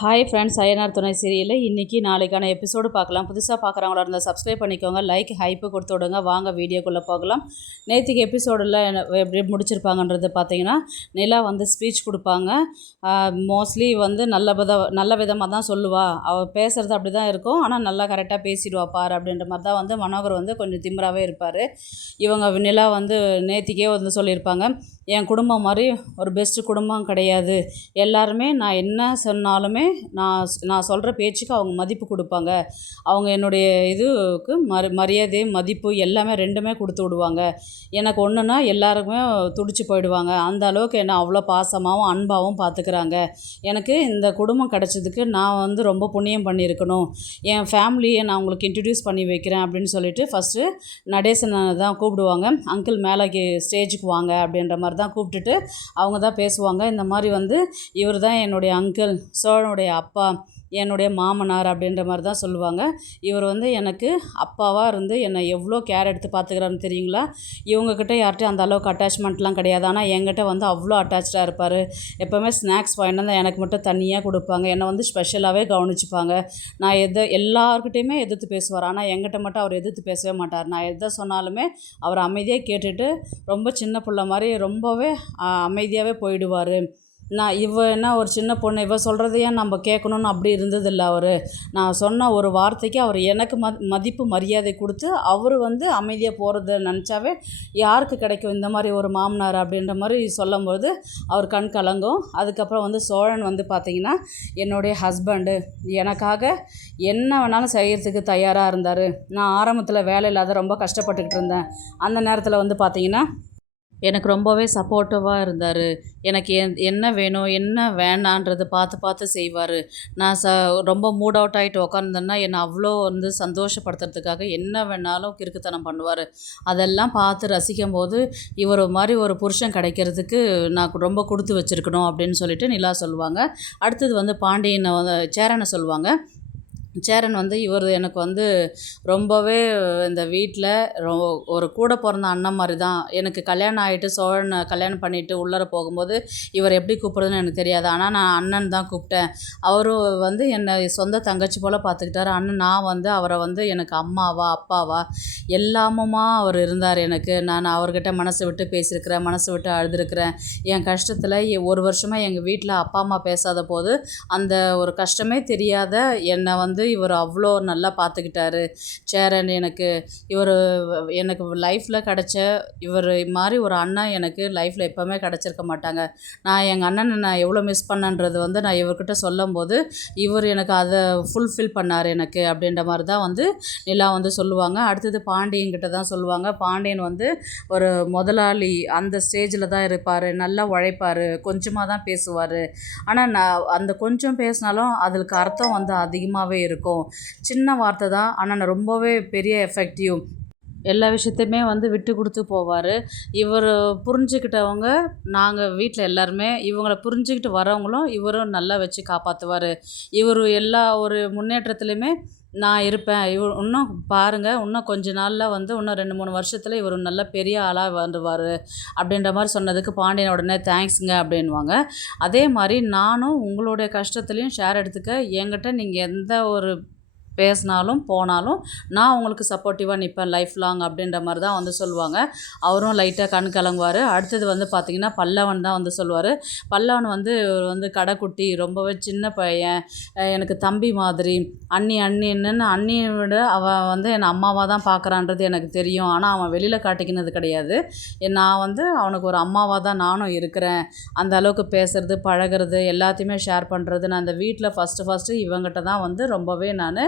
Hi friends, Ayyanar துணை சீரியலில் இன்றைக்கி நாளைக்கான எபிசோடு பார்க்கலாம். புதுசாக பார்க்குறவங்களா இருந்தால் சப்ஸ்கிரைப் பண்ணிக்கோங்க, லைக் ஹைப்பு கொடுத்து விடுங்க. வாங்க வீடியோக்குள்ளே போகலாம். நேற்றுக்கு எபிசோடில் எப்படி முடிச்சிருப்பாங்கன்றது பார்த்தீங்கன்னா, நிலா வந்து ஸ்பீச் கொடுப்பாங்க. மோஸ்ட்லி வந்து நல்ல விதமாக தான் சொல்லுவா, அவள் பேசுகிறது அப்படி தான் இருக்கும். ஆனால் நல்லா கரெக்டாக பேசிடுவா பார் அப்படின்ற மாதிரி தான் வந்து மனோகர் வந்து கொஞ்சம் திமிராகவே இருப்பார். இவங்க நிலா வந்து நேற்றுக்கே வந்து சொல்லியிருப்பாங்க, என் குடும்பம் மாதிரி ஒரு பெஸ்ட்டு குடும்பம் கிடையாது. எல்லாருமே நான் என்ன சொன்னாலுமே நான் சொல்கிற பேச்சுக்கு அவங்க மதிப்பு கொடுப்பாங்க. அவங்க என்னுடைய இதுக்கு மரியாதை மதிப்பு எல்லாமே ரெண்டுமே கொடுத்து விடுவாங்க. எனக்கு ஒன்றுனா எல்லாருக்குமே துடிச்சு போயிடுவாங்க. அந்த அளவுக்கு என்னை அவ்வளோ பாசமாகவும் அன்பாகவும் பார்த்துக்கிறாங்க. எனக்கு இந்த குடும்பம் கிடச்சதுக்கு நான் வந்து ரொம்ப புண்ணியம் பண்ணியிருக்கணும். என் ஃபேமிலியை நான் உங்களுக்கு இன்ட்ரடியூஸ் பண்ணி வைக்கிறேன் அப்படின்னு சொல்லிட்டு ஃபஸ்ட்டு நடேசனை தான் கூப்பிடுவாங்க. அங்கிள் மேலே ஸ்டேஜுக்கு வாங்க அப்படின்ற மாதிரி தான் கூப்பிட்டுட்டு அவங்க தான் பேசுவாங்க. இந்த மாதிரி வந்து இவர் தான் என்னுடைய அங்கிள், சோழனுடைய அப்பா, என்னுடைய மாமனார் அப்படின்ற மாதிரி தான் சொல்லுவாங்க. இவர் வந்து எனக்கு அப்பாவாக இருந்து என்னை எவ்வளோ கேர் எடுத்து பார்த்துக்கிறாருன்னு தெரியுங்களா. இவங்கக்கிட்ட யார்கிட்டையும் அந்த அளவுக்கு அட்டாச்மெண்ட்லாம் கிடையாது. ஆனால் என்கிட்ட வந்து அவ்வளோ அட்டாச்சாக இருப்பார். எப்போவுமே ஸ்நாக்ஸ் வாங்கிட்டு வந்து எனக்கு மட்டும் தனியாக கொடுப்பாங்க. என்னை வந்து ஸ்பெஷலாகவே கவனிச்சுப்பாங்க. நான் எல்லாருக்கிட்டையுமே எதிர்த்து பேசுவார். ஆனால் என்கிட்ட மட்டும் அவர் எதிர்த்து பேசவே மாட்டார். நான் எதை சொன்னாலுமே அவர் அமைதியாக கேட்டுட்டு ரொம்ப சின்ன பிள்ளை மாதிரி ரொம்பவே அமைதியாகவே போயிடுவார். நான் என்ன ஒரு சின்ன பொண்ணு, சொல்கிறதையே நம்ம கேட்கணுன்னு அப்படி இருந்ததில்லை அவர். நான் சொன்ன ஒரு வார்த்தைக்கு அவர் எனக்கு மதிப்பு மரியாதை கொடுத்து அவர் வந்து அமைதியாக போகிறத நினச்சாவே யாருக்கு கிடைக்கும் இந்த மாதிரி ஒரு மாமனார் அப்படின்ற மாதிரி சொல்லும்போது அவர் கண் கலங்கும். அதுக்கப்புறம் வந்து சோழன் வந்து பார்த்திங்கன்னா என்னுடைய ஹஸ்பண்டு எனக்காக என்ன வேணாலும் செய்கிறதுக்கு தயாராக இருந்தார். நான் ஆரம்பத்தில் வேலை இல்லாத ரொம்ப கஷ்டப்பட்டுக்கிட்டு இருந்தேன். அந்த நேரத்தில் வந்து பார்த்திங்கன்னா எனக்கு ரொம்பவே சப்போர்ட்டிவாக இருந்தார். எனக்கு என்ன வேணும் என்ன வேணான்றது பார்த்து செய்வார். நான் ரொம்ப மூட் அவுட் ஆகிட்டு உக்காந்தேன்னா என்னை அவ்வளோ வந்து சந்தோஷப்படுத்துறதுக்காக என்ன வேணாலும் கிறுக்குத்தனம் பண்ணுவார். அதெல்லாம் பார்த்து ரசிக்கும் போது இவர் மாதிரி ஒரு புருஷன் கிடைக்கிறதுக்கு நான் ரொம்ப கொடுத்து வச்சுருக்கணும் அப்படின்னு சொல்லிட்டு நிலா சொல்லுவாங்க. அடுத்தது வந்து பாண்டியனை சேரனை சொல்லுவாங்க. சேரன் வந்து இவர் எனக்கு வந்து ரொம்பவே இந்த வீட்டில் ஒரு கூட பிறந்த அண்ணன் மாதிரி தான். எனக்கு கல்யாணம் ஆகிட்டு சோழனை கல்யாணம் பண்ணிவிட்டு உள்ளர போகும்போது இவர் எப்படி கூப்பிட்றதுன்னு எனக்கு தெரியாது. ஆனால் நான் அண்ணன் தான் கூப்பிட்டேன். அவரும் வந்து என்னை சொந்த தங்கச்சி போல் பார்த்துக்கிட்டாரு. நான் வந்து அவரை வந்து எனக்கு அம்மாவா அப்பாவா எல்லாமுமா அவர் இருந்தார் எனக்கு. நான் அவர்கிட்ட மனசை விட்டு பேசியிருக்கிறேன், மனசை விட்டு அழுதுருக்கிறேன். என் கஷ்டத்தில் ஒரு வருஷமாக எங்கள் வீட்டில் அப்பா அம்மா பேசாத போது அந்த ஒரு கஷ்டமே தெரியாத என்னை வந்து இவர் அவ்வளோ நல்லா பார்த்துக்கிட்டாரு. சேரன் எனக்கு லைஃப்பில் கிடச்ச இவர் மாதிரி ஒரு அண்ணன் எனக்கு லைஃப்பில் எப்போவுமே கிடச்சிருக்க மாட்டாங்க. நான் எங்கள் அண்ணனை நான் எவ்வளோ மிஸ் பண்ணன்றது வந்து நான் இவர்கிட்ட சொல்லும்போது இவர் எனக்கு அதை ஃபுல்ஃபில் பண்ணார் எனக்கு அப்படின்ற மாதிரி தான் வந்து நிலா வந்து சொல்லுவாங்க. அடுத்தது பாண்டியன்கிட்ட தான் சொல்லுவாங்க. பாண்டியன் வந்து ஒரு முதலாளி அந்த ஸ்டேஜில் தான் இருப்பார். நல்லா உழைப்பார், கொஞ்சமாக தான் பேசுவார். ஆனால் நான் அந்த கொஞ்சம் பேசினாலும் அதுக்கு அர்த்தம் வந்து அதிகமாகவே இருக்கும். சின்ன வார்த்தை தான், ஆனால் ரொம்பவே பெரிய எஃபெக்டிவ். எல்லா விஷயத்தையுமே வந்து விட்டு கொடுத்து போவார். இவர் புரிஞ்சுக்கிட்டவங்க நாங்கள் வீட்டில் எல்லாருமே, இவங்கள புரிஞ்சுக்கிட்டு வரவங்களும் இவரும் நல்லா வச்சு காப்பாற்றுவார். இவர் எல்லா ஒரு முன்னேற்றத்துலையுமே நான் இருப்பேன். இன்னும் பாருங்கள், இன்னும் கொஞ்ச நாளில் வந்து இன்னும் 2-3 வருஷத்தில் இவர் நல்ல பெரிய ஆளாக வந்துடுவார் அப்படின்ற மாதிரி சொன்னதுக்கு பாண்டியன் உடனே தேங்க்ஸுங்க அப்படின்வாங்க. அதே மாதிரி நானும் உங்களுடைய கஷ்டத்துலேயும் ஷேர் எடுத்துக்க, என்கிட்ட நீங்கள் எந்த ஒரு பேசினாலும் போனாலும் நான் உங்களுக்கு சப்போர்ட்டிவாக நிற்பேன் லைஃப் லாங் அப்படின்ற மாதிரி தான் வந்து சொல்லுவாங்க. அவரும் லைட்டாக கண் கலங்குவார். அடுத்தது வந்து பார்த்திங்கன்னா பல்லவன் தான் வந்து சொல்லுவார். பல்லவன் வந்து கடைக்குட்டி, ரொம்பவே சின்ன பையன், எனக்கு தம்பி மாதிரி, அண்ணின்னு அண்ணியை விட அவன் வந்து என்னை அம்மாவாக தான் பார்க்குறான்றது எனக்கு தெரியும். ஆனால் அவன் வெளியில் காட்டிக்கினது கிடையாது. நான் வந்து அவனுக்கு ஒரு அம்மாவாக தான் நானும் இருக்கிறேன். அந்த அளவுக்கு பேசுகிறது பழகிறது எல்லாத்தையுமே ஷேர் பண்ணுறது. நான் அந்த வீட்டில் ஃபஸ்ட்டு இவங்ககிட்ட தான் வந்து ரொம்பவே நான்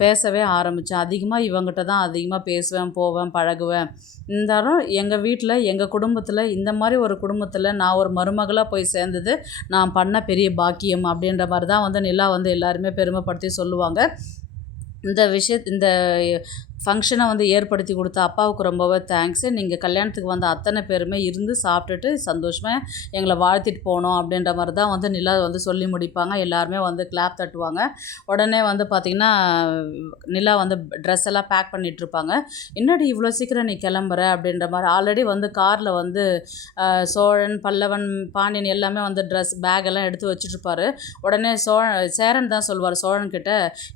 பேசவே ஆரம்பித்தேன். அதிகமாக இவங்ககிட்ட தான் அதிகமாக பேசுவேன், போவேன், பழகுவேன். இருந்தாலும் எங்கள் வீட்டில் எங்கள் குடும்பத்தில் இந்த மாதிரி ஒரு குடும்பத்தில் நான் ஒரு மருமகளாக போய் சேர்ந்தது நான் பண்ண பெரிய பாக்கியம் அப்படின்ற மாதிரி தான் வந்து நிலா வந்து எல்லாருமே பெருமைப்படுத்தி சொல்லுவாங்க. இந்த ஃபங்க்ஷனை வந்து ஏற்படுத்தி கொடுத்த அப்பாவுக்கு ரொம்பவே தேங்க்ஸு. நீங்கள் கல்யாணத்துக்கு வந்த அத்தனை பேருமே இருந்து சாப்பிட்டுட்டு சந்தோஷமாக எங்களை வாழ்த்திட்டு போனோம் அப்படின்ற மாதிரி தான் வந்து நிலா வந்து சொல்லி முடிப்பாங்க. எல்லாருமே வந்து கிளாப் தட்டுவாங்க. உடனே வந்து பார்த்திங்கன்னா நிலா வந்து ட்ரெஸ் எல்லாம் பேக் பண்ணிகிட்ருப்பாங்க. என்னடி இவ்வளோ சீக்கிரம் நீ கிளம்புற அப்படின்ற மாதிரி. ஆல்ரெடி வந்து காரில் வந்து சோழன், பல்லவன், பாண்டியன் எல்லாமே வந்து ட்ரெஸ் பேக் எல்லாம் எடுத்து வச்சுட்ருப்பாரு. உடனே சேரன் தான் சொல்வார் சோழன்கிட்ட,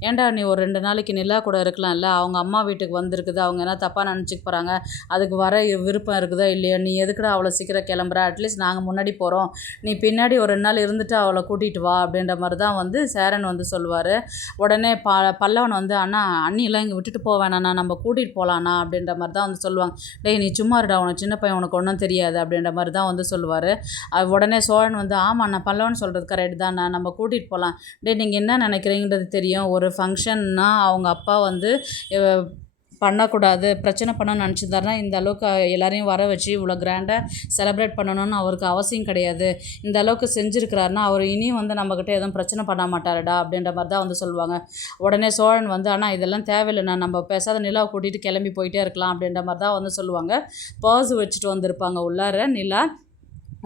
ஏன்டா நீ ஒரு 2 நாளைக்கு நிலா கூட இருக்கலாம்ல, அவங்க அம்மா வீட்டுக்கு வந்திருக்குது, அவங்க என்ன தப்பாக நினச்சிக்க போகிறாங்க, அதுக்கு வர விருப்பம் இருக்குதா இல்லையா, நீ எதுக்குடா அவ்வளோ சீக்கிரம் கிளம்புற, அட்லீஸ்ட் நாங்கள் முன்னாடி போகிறோம், நீ பின்னாடி ஒரு 2 நாள் இருந்துட்டு அவளை கூட்டிகிட்டு வா அப்படின்ற மாதிரி தான் வந்து சேரன் வந்து சொல்லுவார். உடனே பல்லவன் வந்து அண்ணா அண்ணிலாம் இங்கே விட்டுட்டு போக வேணாண்ணா, நம்ம கூட்டிகிட்டு போகலாண்ணா அப்படின்ற மாதிரி தான் வந்து சொல்லுவாங்க. டேய் நீ சும்மா இருடா, உனக்கு சின்ன பையன், உனக்கு ஒன்றும் தெரியாது அப்படின்ற மாதிரி தான் வந்து சொல்லுவார். உடனே சோழன் வந்து ஆமாண்ணா பல்லவன் சொல்கிறது கரெக்ட் தான்ண்ணா, நம்ம கூட்டிகிட்டு போகலாம். நீங்கள் என்ன நினைக்கிறீங்கிறது தெரியும், ஒரு ஃபங்க்ஷன்னா அவங்க அப்பா வந்து பண்ணக்கூடாது, பிரச்சனை பண்ணணும்னு நினச்சிருந்தாருன்னா இந்த அளவுக்கு எல்லாரையும் வர வச்சு இவ்வளோ கிராண்டாக செலிப்ரேட் பண்ணணும்னு அவருக்கு அவசியம் கிடையாது. இந்த அளவுக்கு செஞ்சுருக்கிறாருன்னா அவர் இனியும் வந்து நம்மக்கிட்ட எதுவும் பிரச்சனை பண்ண மாட்டாருடா அப்படின்ற மாதிரி தான் வந்து சொல்லுவாங்க. உடனே சோழன் வந்து ஆனால் இதெல்லாம் தேவையில்லைண்ணா, நம்ம பேசாத நிலாவை கூட்டிகிட்டு கிளம்பி போயிட்டே இருக்கலாம் அப்படின்ற மாதிரி தான் வந்து சொல்லுவாங்க. பர்ஸ் வச்சுட்டு வந்திருப்பாங்க உள்ளார நிலா.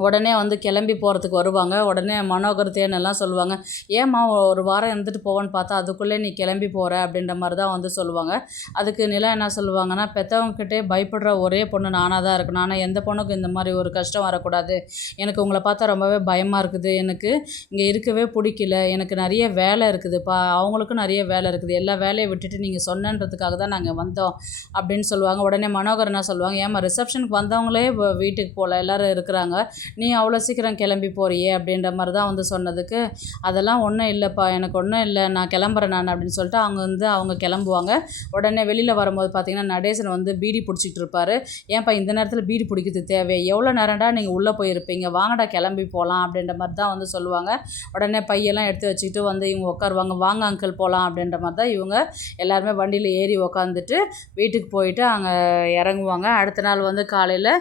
உடனே வந்து கிளம்பி போகிறதுக்கு வருவாங்க. உடனே மனோகர் தேனெல்லாம் சொல்லுவாங்க, ஏம்மா ஒரு வாரம் இருந்துட்டு போவேன்னு பார்த்தா அதுக்குள்ளே நீ கிளம்பி போகிற அப்படின்ற மாதிரி தான் வந்து சொல்லுவாங்க. அதுக்கு நிலா என்ன சொல்லுவாங்கன்னா, பெற்றவங்ககிட்டே பயப்படுற ஒரே பொண்ணு நானாக தான் இருக்கணும், ஆனால் எந்த பொண்ணுக்கும் இந்த மாதிரி ஒரு கஷ்டம் வரக்கூடாது, எனக்கு உங்களை பார்த்தா ரொம்பவே பயமாக இருக்குது, எனக்கு இங்கே இருக்கவே பிடிக்கல, எனக்கு நிறைய வேலை இருக்குதுப்பா, அவங்களுக்கும் நிறைய வேலை இருக்குது, எல்லா வேலையை விட்டுட்டு நீங்கள் சொன்னன்றதுக்காக தான் நாங்கள் வந்தோம் அப்படின்னு சொல்லுவாங்க. உடனே மனோகர் என்ன சொல்லுவாங்க, ஏம்மா ரிசப்ஷனுக்கு வந்தவங்களே வீட்டுக்கு போகல, எல்லோரும் இருக்கிறாங்க, நீ அவ்வளோ சீக்கிரம் கிளம்பி போறியே அப்படின்ற மாதிரி தான் வந்து சொன்னதுக்கு, அதெல்லாம் ஒன்றும் இல்லைப்பா, எனக்கு ஒன்றும் இல்லை, நான் கிளம்புறேன் நான் அப்படின்னு சொல்லிட்டு அவங்க கிளம்புவாங்க. உடனே வெளியில் வரும்போது பார்த்திங்கன்னா நடேசன் வந்து பீடி பிடிச்சிட்டு இருப்பார். ஏன்ப்பா இந்த நேரத்தில் பீடி பிடிக்கிறது தேவை, எவ்வளோ நேரம்டா நீங்கள் உள்ளே போயிருப்பீங்க, வாங்கடா கிளம்பி போகலாம் அப்படின்ற மாதிரி தான் வந்து சொல்லுவாங்க. உடனே பையெல்லாம் எடுத்து வச்சுக்கிட்டு வந்து இவங்க உட்காருவாங்க. வாங்க அங்கிள் போகலாம் அப்படின்ற மாதிரி தான் இவங்க எல்லாருமே வண்டியில் ஏறி உக்காந்துட்டு வீட்டுக்கு போயிட்டு அங்கே இறங்குவாங்க. அடுத்த நாள் வந்து காலையில்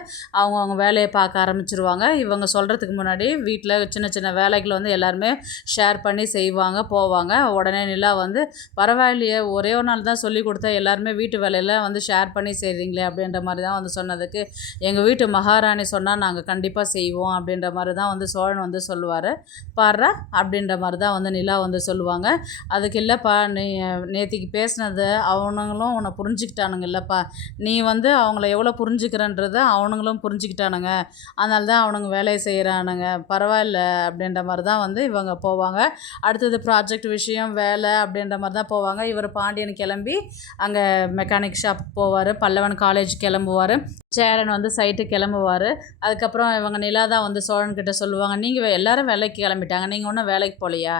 அவங்க வேலையை பார்க்க ஆரம்பிச்சிருவாங்க. இவங்க சொல்கிறதுக்கு முன்னாடி வீட்டில் சின்ன சின்ன வேலைகளை வந்து எல்லாருமே ஷேர் பண்ணி செய்வாங்க, போவாங்க. உடனே நிலா வந்து பரவாயில்லையே, ஒரே ஒரு நாள் தான் சொல்லி கொடுத்தா எல்லாருமே வீட்டு வேலையில் வந்து ஷேர் பண்ணி செய்கிறீங்களே அப்படின்ற மாதிரி தான் வந்து சொன்னதுக்கு, எங்கள் வீட்டு மகாராணி சொன்னால் நாங்கள் கண்டிப்பாக செய்வோம் அப்படின்ற மாதிரி தான் வந்து சோழன் வந்து சொல்லுவார். பாடுறா அப்படின்ற மாதிரி தான் வந்து நிலா வந்து சொல்லுவாங்க. அதுக்கு இல்லைப்பா, நீ நேற்றுக்கு பேசினது அவனுங்களும் உன்னை புரிஞ்சுக்கிட்டானுங்க இல்லைப்பா, நீ வந்து அவங்கள எவ்வளோ புரிஞ்சுக்கிறன்றதை அவனுங்களும் புரிஞ்சுக்கிட்டானுங்க, அதனால தான் அவனுங்க வேலையை செய்கிறானுங்க, பரவாயில்ல அப்படின்ற மாதிரி தான் வந்து இவங்க போவாங்க. அடுத்தது ப்ராஜெக்ட் விஷயம் வேலை அப்படின்ற மாதிரி தான் போவாங்க. இவர் பாண்டியன் கிளம்பி அங்கே மெக்கானிக் ஷாப் போவார். பல்லவன் காலேஜ் கிளம்புவார். சேரன் வந்து சைட்டு கிளம்புவார். அதுக்கப்புறம் இவங்க நிலா தான் வந்து சோழன்கிட்ட சொல்லுவாங்க, நீங்கள் எல்லோரும் வேலைக்கு கிளம்பிட்டாங்க, நீங்கள் ஒன்றும் வேலைக்கு போகலையா,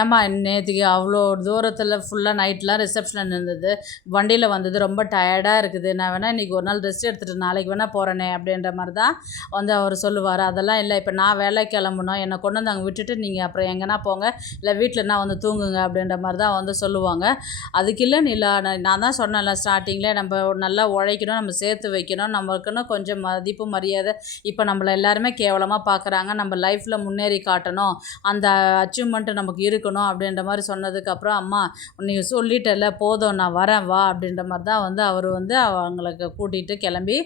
ஏம்மா நேற்றுக்கு அவ்வளோ தூரத்தில் ஃபுல்லாக நைட்லாம் ரிசப்ஷன் இருந்தது, வண்டியில் வந்தது ரொம்ப டயர்டாக இருக்குது, நான் வேணால் இன்றைக்கி ஒரு நாள் ரெஸ்ட் எடுத்துகிட்டு நாளைக்கு வேணால் போகிறேனே அப்படின்ற மாதிரி தான் வந்து அவர் சொல்லுவார். அதெல்லாம் இல்லை, இப்போ நான் வேலைக்கு கிளம்பணும், என்னை கொண்டு வந்து அங்கே விட்டுட்டு நீங்கள் அப்புறம் எங்கன்னா போங்க, இல்லை வீட்டில்னா வந்து தூங்குங்க அப்படின்ற மாதிரி தான் வந்து சொல்லுவாங்க. அதுக்கு இல்லை நிலா, நான் தான் சொன்னேன்ல ஸ்டார்டிங்கில், நம்ம நல்லா உழைக்கணும், நம்ம சேர்த்து வைக்கணும், நம்மளுக்குன்னு கொஞ்சம் மதிப்பு மரியாதை, இப்போ நம்மளை எல்லாருமே கேவலமாக பார்க்குறாங்க, நம்ம லைஃப்பில் முன்னேறி காட்டணும், அந்த அச்சீவ்மெண்ட்டு நமக்கு இருக்கணும் அப்படின்ற மாதிரி சொன்னதுக்கப்புறம், அம்மா நீ சொல்லிட்டல போதும் நான் வரேன் வா அப்படின்ற மாதிரி தான் வந்து அவர் வந்து அவங்களுக்கு கூட்டிகிட்டு கிளம்பி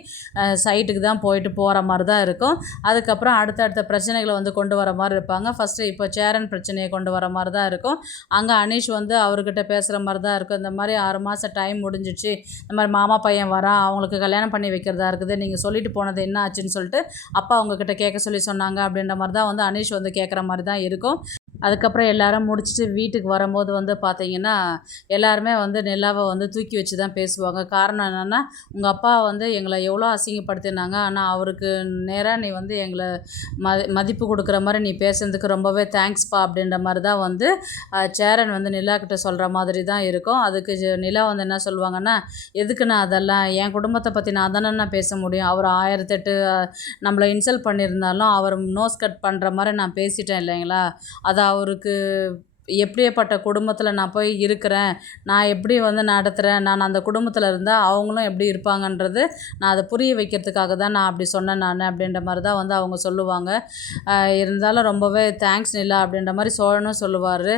சைட்டுக்கு தான் போகிற மாதிரி தான் இருக்கும். அதுக்கப்புறம் அடுத்தடுத்த பிரச்சனைகளை வந்து கொண்டு வர மாதிரி இருப்பாங்க. ஃபஸ்ட்டு இப்போ சேரன் பிரச்சனையை கொண்டு வர மாதிரி தான் இருக்கும். அங்கே அனீஷ் வந்து அவர்கிட்ட பேசுகிற மாதிரி தான் இருக்கும். இந்த மாதிரி 6 மாதம் டைம் முடிஞ்சிடுச்சு, இந்த மாதிரி மாமா பையன் வரான், அவங்களுக்கு கல்யாணம் பண்ணி வைக்கிறதா இருக்குது, நீங்கள் சொல்லிட்டு போனது என்ன ஆச்சுன்னு சொல்லிட்டு அப்பா அவங்கக்கிட்ட கேட்க சொல்லி சொன்னாங்க அப்படின்ற மாதிரி தான் வந்து அனீஷ் வந்து கேட்குற மாதிரி தான் இருக்கும். அதுக்கப்புறம் எல்லோரும் முடிச்சுட்டு வீட்டுக்கு வரும்போது வந்து பார்த்திங்கன்னா எல்லாருமே வந்து நிலாவை வந்து தூக்கி வச்சு தான் பேசுவாங்க. காரணம் என்னென்னா, உங்கள் அப்பா வந்து எங்களை எவ்வளோ அசிங்கப்படுத்தினாங்க, ஆனால் அவருக்கு நேராக நீ வந்து எங்களை மதிப்பு கொடுக்குற மாதிரி நீ பேசுனதுக்கு ரொம்பவே தேங்க்ஸ்ப்பா அப்படின்ற மாதிரி தான் வந்து சேரன் வந்து நிலா கிட்ட சொல்கிற மாதிரி தான் இருக்கும். அதுக்கு நிலா வந்து என்ன சொல்லுவாங்கன்னா, எதுக்குண்ணா அதெல்லாம், என் குடும்பத்தை பற்றி நான் தானே நான் பேச முடியும், அவர் 1008 நம்மளை இன்சல்ட் பண்ணியிருந்தாலும் அவர் நோஸ் கட் பண்ணுற மாதிரி நான் பேசிட்டேன் இல்லைங்களா, அதை அவருக்கு எப்படியாப்பட்ட குடும்பத்தில் நான் போய் இருக்கிறேன், நான் எப்படி வந்து நடத்துகிறேன், நான் அந்த குடும்பத்தில் இருந்தால் அவங்களும் எப்படி இருப்பாங்கன்றது நான் அதை புரிய வைக்கிறதுக்காக தான் நான் அப்படி சொன்னேன் நான் அப்படின்ற மாதிரி தான் வந்து அவங்க சொல்லுவாங்க. இருந்தாலும் ரொம்பவே தேங்க்ஸ் நிலா அப்படின்ற மாதிரி சோழனும் சொல்லுவார்.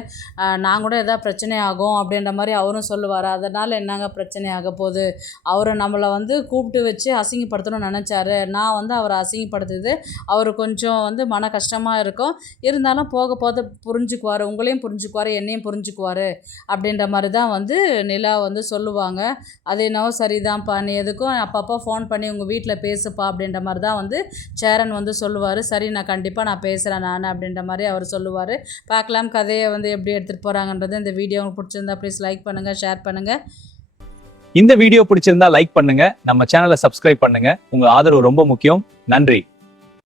நான் கூட எதாவது பிரச்சனை ஆகும் அப்படின்ற மாதிரி அவரும் சொல்லுவார். அதனால் என்னங்க பிரச்சனை ஆக போகுது, அவரை நம்மளை வந்து கூப்பிட்டு வச்சு அசிங்கப்படுத்தணும்னு நினச்சாரு, நான் வந்து அவரை அசிங்கப்படுத்துது அவர் கொஞ்சம் வந்து மன கஷ்டமாக இருக்கும். இருந்தாலும் போக போக புரிஞ்சுக்குவார், உங்களையும் புரிஞ்சுக்குவார், என்னையும் புரிஞ்சுக்குவார் அப்படின்ற மாதிரி தான் வந்து நிலா வந்து சொல்லுவாங்க. அது என்னவோ சரிதான்ப்பா, நீ எதுக்கும் அப்பப்போ ஃபோன் பண்ணி உங்கள் வீட்டில் பேசுப்பா அப்படின்ற மாதிரி தான் வந்து சேரன் வந்து சொல்லுவார். சரி நான் கண்டிப்பாக நான் பேசுகிறேன் நான் அப்படின்ற மாதிரி அவர் சொல்லுவார். பார்க்கலாம் கதையை வந்து எப்படி எடுத்துகிட்டு போகிறாங்கன்றது. இந்த வீடியோ உங்களுக்கு பிடிச்சிருந்தா ப்ளீஸ் லைக் பண்ணுங்கள், ஷேர் பண்ணுங்கள். இந்த வீடியோ பிடிச்சிருந்தா லைக் பண்ணுங்க, நம்ம சேனலை சப்ஸ்கிரைப் பண்ணுங்க. உங்க ஆதரவு ரொம்ப முக்கியம். நன்றி.